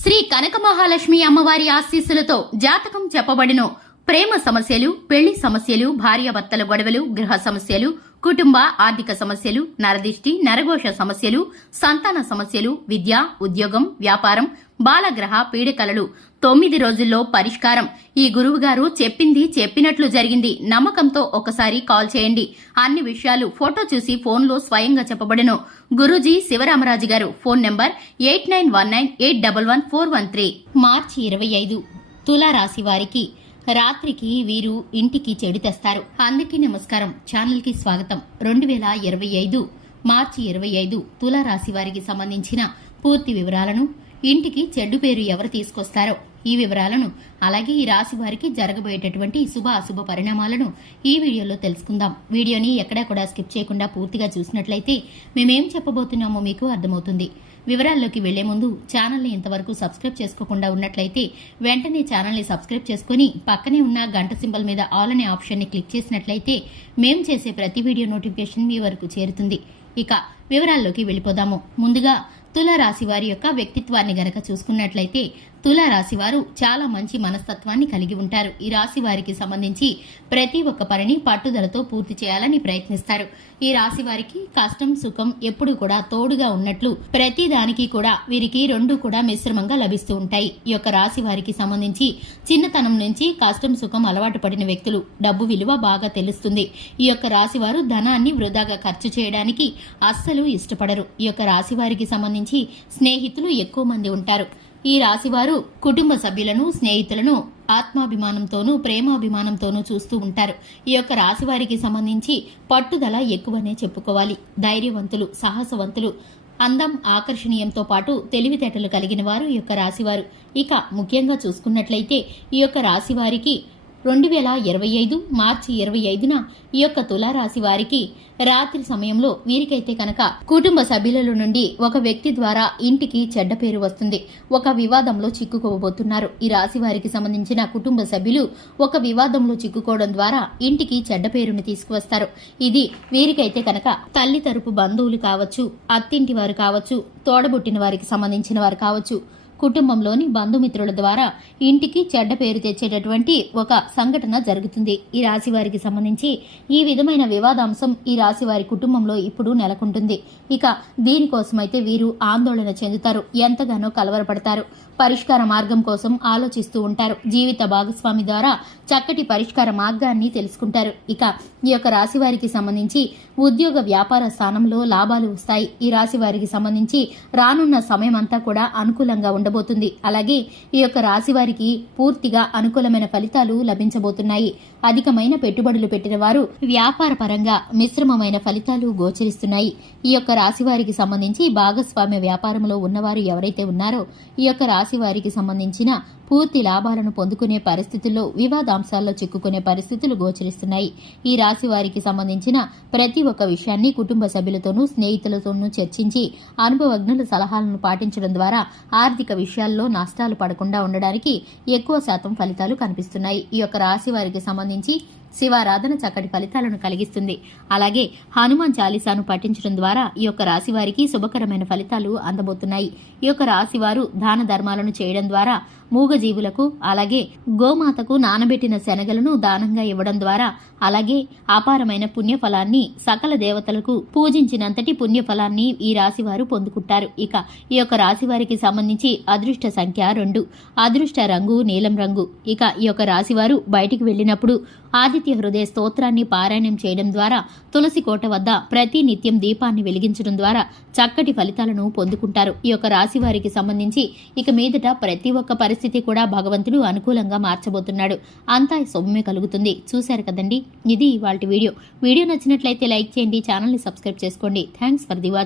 శ్రీ కనక మహాలక్ష్మి అమ్మవారి ఆశీస్సులతో జాతకం చెప్పబడిను. ప్రేమ సమస్యలు, పెళ్లి సమస్యలు, భార్యాభర్తల గొడవలు, గృహ సమస్యలు, కుటుంబ ఆర్థిక సమస్యలు, నరదిష్టి, నరఘోష సమస్యలు, సంతాన సమస్యలు, విద్య, ఉద్యోగం, వ్యాపారం, బాలగ్రహ పీడికలలు 9 రోజుల్లో పరిష్కారం. ఈ గురువుగారు చెప్పింది చెప్పినట్లు జరిగింది. నమ్మకంతో ఒకసారి కాల్ చేయండి. అన్ని విషయాలు ఫోటో చూసి ఫోన్లో స్వయంగా చెప్పబడెను. గురూజీ శివరామరాజు గారు. Phone number 8919811413. మార్చి 25 తులారాశి వారికి రాత్రికి వీరు ఇంటికి చెడు తెస్తారు. అందరికీ నమస్కారం. ఛానల్ కి స్వాగతం. 2025 మార్చి 25 తులారాశి వారికి సంబంధించిన పూర్తి వివరాలను, ఇంటికి చెడ్డు పేరు ఎవరు తీసుకొస్తారో ఈ వివరాలను, అలాగే ఈ రాశి వారికి జరగబోయేటటువంటి శుభ అశుభ పరిణామాలను ఈ వీడియోలో తెలుసుకుందాం. వీడియోని ఎక్కడా కూడా స్కిప్ చేయకుండా పూర్తిగా చూసినట్లయితే మేమేం చెప్పబోతున్నామో మీకు అర్థమవుతుంది. వివరాల్లోకి వెళ్లే ముందు ఛానల్ని ఇంతవరకు సబ్స్క్రైబ్ చేసుకోకుండా ఉన్నట్లయితే వెంటనే ఛానల్ని సబ్స్క్రైబ్ చేసుకుని పక్కనే ఉన్న గంట సింబల్ మీద ఆల్ అనే ఆప్షన్ని క్లిక్ చేసినట్లయితే మేం చేసే ప్రతి వీడియో నోటిఫికేషన్ మీ వరకు చేరుతుంది. ఇక వివరాల్లోకి వెళ్ళిపోదాము. ముందుగా తులారాశి వారి యొక్క వ్యక్తిత్వాన్ని గనక చూసుకున్నట్లయితే తులారాశి వారు చాలా మంచి మనస్తత్వాన్ని కలిగి ఉంటారు. ఈ రాశి వారికి సంబంధించి ప్రతి ఒక్క పనిని పట్టుదలతో పూర్తి చేయాలని ప్రయత్నిస్తారు. ఈ రాశి వారికి కష్టం సుఖం ఎప్పుడు కూడా తోడుగా ఉన్నట్లు ప్రతి దానికి కూడా వీరికి రెండు కూడా మిశ్రమంగా లభిస్తూ ఉంటాయి. ఈ యొక్క రాశి వారికి సంబంధించి చిన్నతనం నుంచి కష్టం సుఖం అలవాటు పడిన వ్యక్తులు, డబ్బు విలువ బాగా తెలుస్తుంది. ఈ యొక్క రాశి వారు ధనాన్ని వృధాగా ఖర్చు చేయడానికి అస్సలు ఇష్టపడరు. ఈ యొక్క రాశి వారికి సంబంధించి స్నేహితులు ఎక్కువ మంది ఉంటారు. ఈ రాశివారు కుటుంబ సభ్యులను, స్నేహితులను ఆత్మాభిమానంతోనూ ప్రేమాభిమానంతోనూ చూస్తూ ఉంటారు. ఈ యొక్క రాశివారికి సంబంధించి పట్టుదల ఎక్కువనే చెప్పుకోవాలి. ధైర్యవంతులు, సాహసవంతులు, అందం ఆకర్షణీయంతో పాటు తెలివితేటలు కలిగిన వారు ఈ యొక్క రాశివారు. ఇక ముఖ్యంగా చూసుకున్నట్లయితే ఈ యొక్క రాశివారికి 2025 మార్చి 25న ఈ యొక్క తులారాశి వారికి రాత్రి సమయంలో వీరికైతే కనుక కుటుంబ సభ్యుల నుండి ఒక వ్యక్తి ద్వారా ఇంటికి చెడ్డ పేరు వస్తుంది. ఒక వివాదంలో చిక్కుకోబోతున్నారు. ఈ రాశి వారికి సంబంధించిన కుటుంబ సభ్యులు ఒక వివాదంలో చిక్కుకోవడం ద్వారా ఇంటికి చెడ్డ పేరుని తీసుకువస్తారు. ఇది వీరికైతే కనుక తల్లి తరపు బంధువులు కావచ్చు, అత్తింటి వారు కావచ్చు, తోడబుట్టిన వారికి సంబంధించిన వారు కావచ్చు, కుటుంబంలోని బంధుమిత్రుల ద్వారా ఇంటికి చెడ్డ పేరు తెచ్చేటటువంటి ఒక సంఘటన జరుగుతుంది. ఈ రాశి వారికి సంబంధించి ఈ విధమైన వివాదాంశం ఈ రాశి వారి కుటుంబంలో ఇప్పుడు నెలకొంటుంది. ఇక దీనికోసమైతే వీరు ఆందోళన చెందుతారు, ఎంతగానో కలవరపడతారు. పరిష్కార మార్గం కోసం ఆలోచిస్తూ ఉంటారు. జీవిత భాగస్వామి ద్వారా చక్కటి పరిష్కార మార్గాన్ని తెలుసుకుంటారు. ఇక ఈ యొక్క రాశి వారికి సంబంధించి ఉద్యోగ వ్యాపార స్థానంలో లాభాలు వస్తాయి. ఈ రాశి వారికి సంబంధించి రానున్న సమయం అంతా కూడా అనుకూలంగా ఉండబోతుంది. అలాగే ఈ యొక్క రాశి వారికి పూర్తిగా అనుకూలమైన ఫలితాలు లభించబోతున్నాయి. అధికమైన పెట్టుబడులు పెట్టిన వారు వ్యాపార పరంగా మిశ్రమమైన ఫలితాలు గోచరిస్తున్నాయి. ఈ యొక్క రాశి వారికి సంబంధించి భాగస్వామ్య వ్యాపారంలో ఉన్నవారు ఎవరైతే ఉన్నారో ఈ యొక్క రాశి వారికి సంబంధించిన పూర్తి లాభాలను పొందుకునే పరిస్థితుల్లో వివాదాంశాల్లో చిక్కుకునే పరిస్థితులు గోచరిస్తున్నాయి. ఈ రాశి వారికి సంబంధించిన ప్రతి ఒక్క విషయాన్ని కుటుంబ సభ్యులతోనూ స్నేహితులతోనూ చర్చించి అనుభవజ్ఞుల సలహాలను పాటించడం ద్వారా ఆర్థిక విషయాల్లో నష్టాలు పడకుండా ఉండడానికి ఎక్కువ శాతం ఫలితాలు కనిపిస్తున్నాయి. ఈ యొక్క రాశి వారికి సంబంధించి శివారాధన చక్కటి ఫలితాలను కలిగిస్తుంది. అలాగే హనుమాన్ చాలీసాను పఠించడం ద్వారా ఈ యొక్క రాశి వారికి శుభకరమైన ఫలితాలు అందబోతున్నాయి. ఈ యొక్క రాశి వారు దాన ధర్మాలను చేయడం ద్వారా మూగజీవులకు, అలాగే గోమాతకు నానబెట్టిన శనగలను దానంగా ఇవ్వడం ద్వారా, అలాగే అపారమైన పుణ్యఫలాన్ని, సకల దేవతలకు పూజించినంతటి పుణ్యఫలాన్ని ఈ రాశి వారు పొందుకుంటారు. ఇక ఈ యొక్క రాశి వారికి సంబంధించి అదృష్ట సంఖ్య 2, అదృష్ట రంగు నీలం రంగు. ఇక ఈ యొక్క రాశి వారు బయటికి వెళ్లినప్పుడు ఆదిత్య హృదయ స్తోత్రాన్ని పారాయణం చేయడం ద్వారా, తులసి కోట వద్ద ప్రతి నిత్యం దీపాన్ని వెలిగించడం ద్వారా చక్కటి ఫలితాలను పొందుకుంటారు. ఈ యొక్క రాశి వారికి సంబంధించి ఇక మీదట ప్రతి ఒక్క పరిస్థితి కూడా భగవంతుడు అనుకూలంగా మార్చబోతున్నాడు. అంతా శుభమే కలుగుతుంది. చూశారు కదండి, ఇది ఇవాల్టి వీడియో. వీడియో నచ్చినట్లయితే లైక్ చేయండి, ఛానల్ని సబ్స్క్రైబ్ చేసుకోండి. Thanks for the watch.